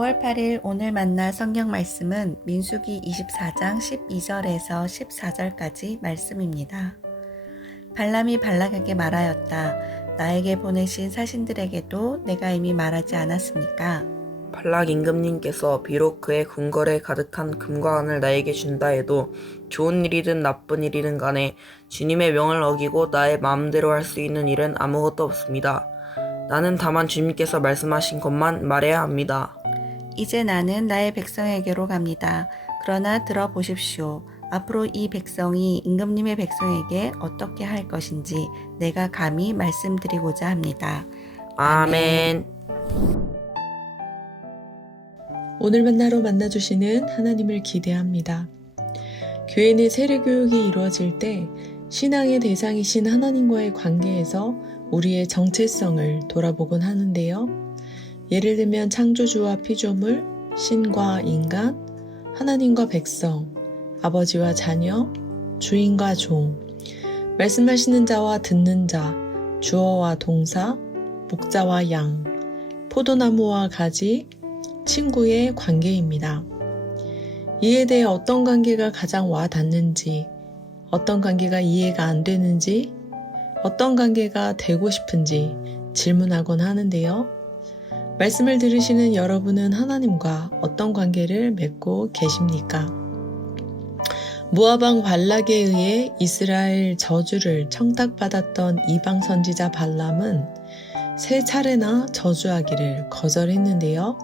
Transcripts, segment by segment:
5월 8일 오늘 만날 성경 말씀은 민수기 24장 12절에서 14절까지 말씀입니다. 발람이 발락에게 말하였다. 나에게 보내신 사신들에게도 내가 이미 말하지 않았습니까? 발락 임금님께서 비록 그의 궁궐에 가득한 금과 은을 나에게 준다 해도 좋은 일이든 나쁜 일이든 간에 주님의 명을 어기고 나의 마음대로 할 수 있는 일은 아무것도 없습니다. 나는 다만 주님께서 말씀하신 것만 말해야 합니다. 이제 나는 나의 백성에게로 갑니다. 그러나 들어보십시오. 앞으로 이 백성이 임금님의 백성에게 어떻게 할 것인지 내가 감히 말씀드리고자 합니다. 아멘. 오늘 만나러 만나주시는 하나님을 기대합니다. 교회 내 세례교육이 이루어질 때 신앙의 대상이신 하나님과의 관계에서 우리의 정체성을 돌아보곤 하는데요. 예를 들면 창조주와 피조물, 신과 인간, 하나님과 백성, 아버지와 자녀, 주인과 종, 말씀하시는 자와 듣는 자, 주어와 동사, 목자와 양, 포도나무와 가지, 친구의 관계입니다. 이에 대해 어떤 관계가 가장 와 닿는지, 어떤 관계가 이해가 안 되는지, 어떤 관계가 되고 싶은지 질문하곤 하는데요. 말씀을 들으시는 여러분은 하나님과 어떤 관계를 맺고 계십니까? 모압 왕 발락에 의해 이스라엘 저주를 청탁받았던 이방 선지자 발람은 3차례나 저주하기를 거절했는데요.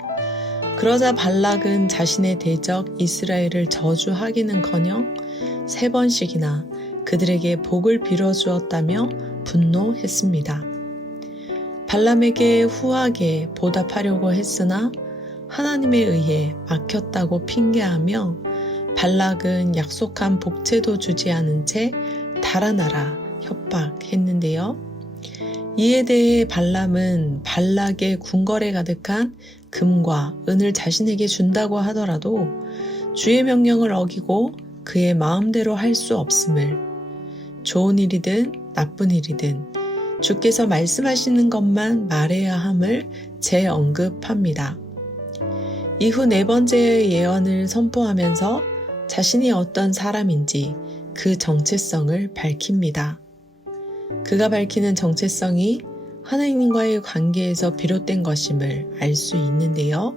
그러자 발락은 자신의 대적 이스라엘을 저주하기는커녕 3번씩이나 그들에게 복을 빌어주었다며 분노했습니다. 발람에게 후하게 보답하려고 했으나 하나님에 의해 막혔다고 핑계하며 발락은 약속한 복채도 주지 않은 채 달아나라 협박했는데요. 이에 대해 발람은 발락의 궁궐에 가득한 금과 은을 자신에게 준다고 하더라도 주의 명령을 어기고 그의 마음대로 할 수 없음을, 좋은 일이든 나쁜 일이든 주께서 말씀하시는 것만 말해야 함을 재언급합니다. 이후 4번째의 예언을 선포하면서 자신이 어떤 사람인지 그 정체성을 밝힙니다. 그가 밝히는 정체성이 하나님과의 관계에서 비롯된 것임을 알 수 있는데요.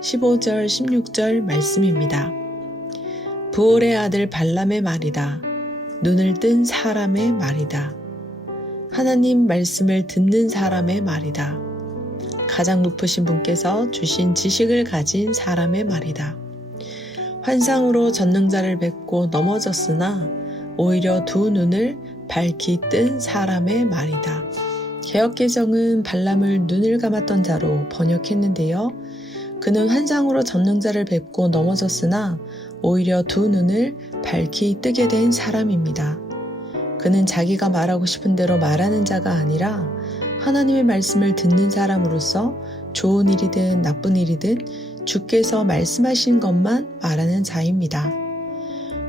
15절, 16절 말씀입니다. 부올의 아들 발람의 말이다. 눈을 뜬 사람의 말이다. 하나님 말씀을 듣는 사람의 말이다. 가장 높으신 분께서 주신 지식을 가진 사람의 말이다. 환상으로 전능자를 뵙고 넘어졌으나 오히려 두 눈을 밝히 뜬 사람의 말이다. 개역개정은 발람을 눈을 감았던 자로 번역했는데요. 그는 환상으로 전능자를 뵙고 넘어졌으나 오히려 두 눈을 밝히 뜨게 된 사람입니다. 그는 자기가 말하고 싶은 대로 말하는 자가 아니라 하나님의 말씀을 듣는 사람으로서 좋은 일이든 나쁜 일이든 주께서 말씀하신 것만 말하는 자입니다.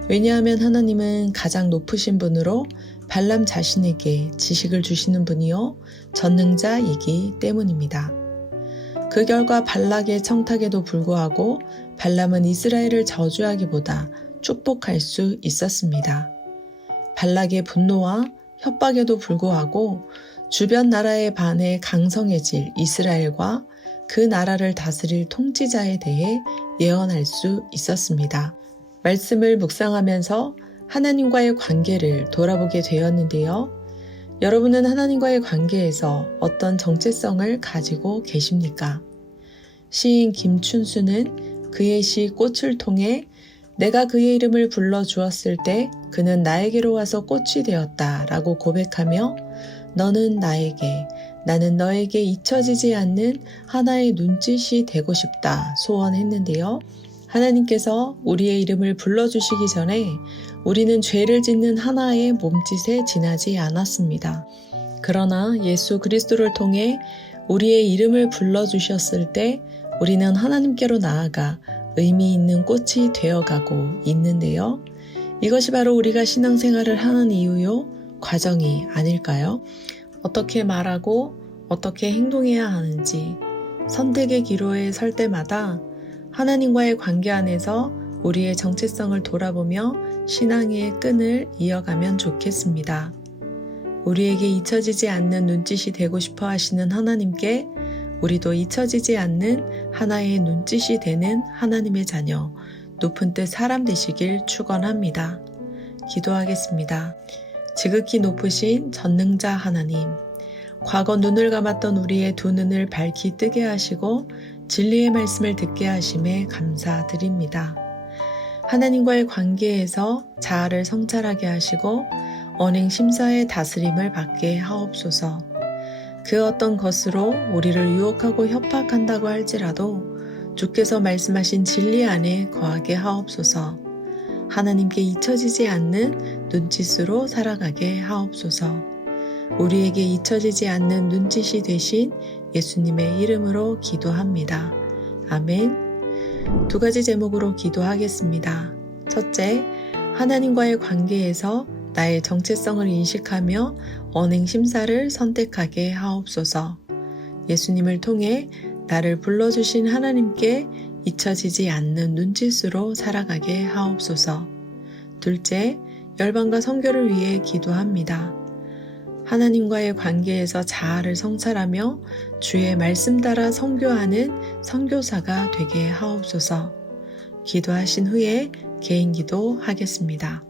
왜냐하면 하나님은 가장 높으신 분으로 발람 자신에게 지식을 주시는 분이요 전능자이기 때문입니다. 그 결과 발락의 청탁에도 불구하고 발람은 이스라엘을 저주하기보다 축복할 수 있었습니다. 발락의 분노와 협박에도 불구하고 주변 나라에 반해 강성해질 이스라엘과 그 나라를 다스릴 통치자에 대해 예언할 수 있었습니다. 말씀을 묵상하면서 하나님과의 관계를 돌아보게 되었는데요. 여러분은 하나님과의 관계에서 어떤 정체성을 가지고 계십니까? 시인 김춘수는 그의 시 꽃을 통해 내가 그의 이름을 불러주었을 때 그는 나에게로 와서 꽃이 되었다 라고 고백하며 너는 나에게, 나는 너에게 잊혀지지 않는 하나의 눈짓이 되고 싶다 소원했는데요. 하나님께서 우리의 이름을 불러주시기 전에 우리는 죄를 짓는 하나의 몸짓에 지나지 않았습니다. 그러나 예수 그리스도를 통해 우리의 이름을 불러주셨을 때 우리는 하나님께로 나아가 의미 있는 꽃이 되어가고 있는데요. 이것이 바로 우리가 신앙생활을 하는 이유요, 과정이 아닐까요? 어떻게 말하고 어떻게 행동해야 하는지, 선택의 기로에 설 때마다 하나님과의 관계 안에서 우리의 정체성을 돌아보며 신앙의 끈을 이어가면 좋겠습니다. 우리에게 잊혀지지 않는 눈짓이 되고 싶어 하시는 하나님께 우리도 잊혀지지 않는 하나의 눈짓이 되는 하나님의 자녀, 높은 뜻 사람 되시길 축원합니다. 기도하겠습니다. 지극히 높으신 전능자 하나님, 과거 눈을 감았던 우리의 두 눈을 밝히 뜨게 하시고 진리의 말씀을 듣게 하심에 감사드립니다. 하나님과의 관계에서 자아를 성찰하게 하시고 언행 심사의 다스림을 받게 하옵소서. 그 어떤 것으로 우리를 유혹하고 협박한다고 할지라도 주께서 말씀하신 진리 안에 거하게 하옵소서. 하나님께 잊혀지지 않는 눈짓으로 살아가게 하옵소서. 우리에게 잊혀지지 않는 눈짓이 되신 예수님의 이름으로 기도합니다. 아멘. 두 가지 제목으로 기도하겠습니다. 첫째, 하나님과의 관계에서 나의 정체성을 인식하며 언행 심사를 선택하게 하옵소서. 예수님을 통해 나를 불러주신 하나님께 잊혀지지 않는 눈짓으로 살아가게 하옵소서. 둘째, 열방과 선교를 위해 기도합니다. 하나님과의 관계에서 자아를 성찰하며 주의 말씀 따라 선교하는 선교사가 되게 하옵소서. 기도하신 후에 개인 기도 하겠습니다.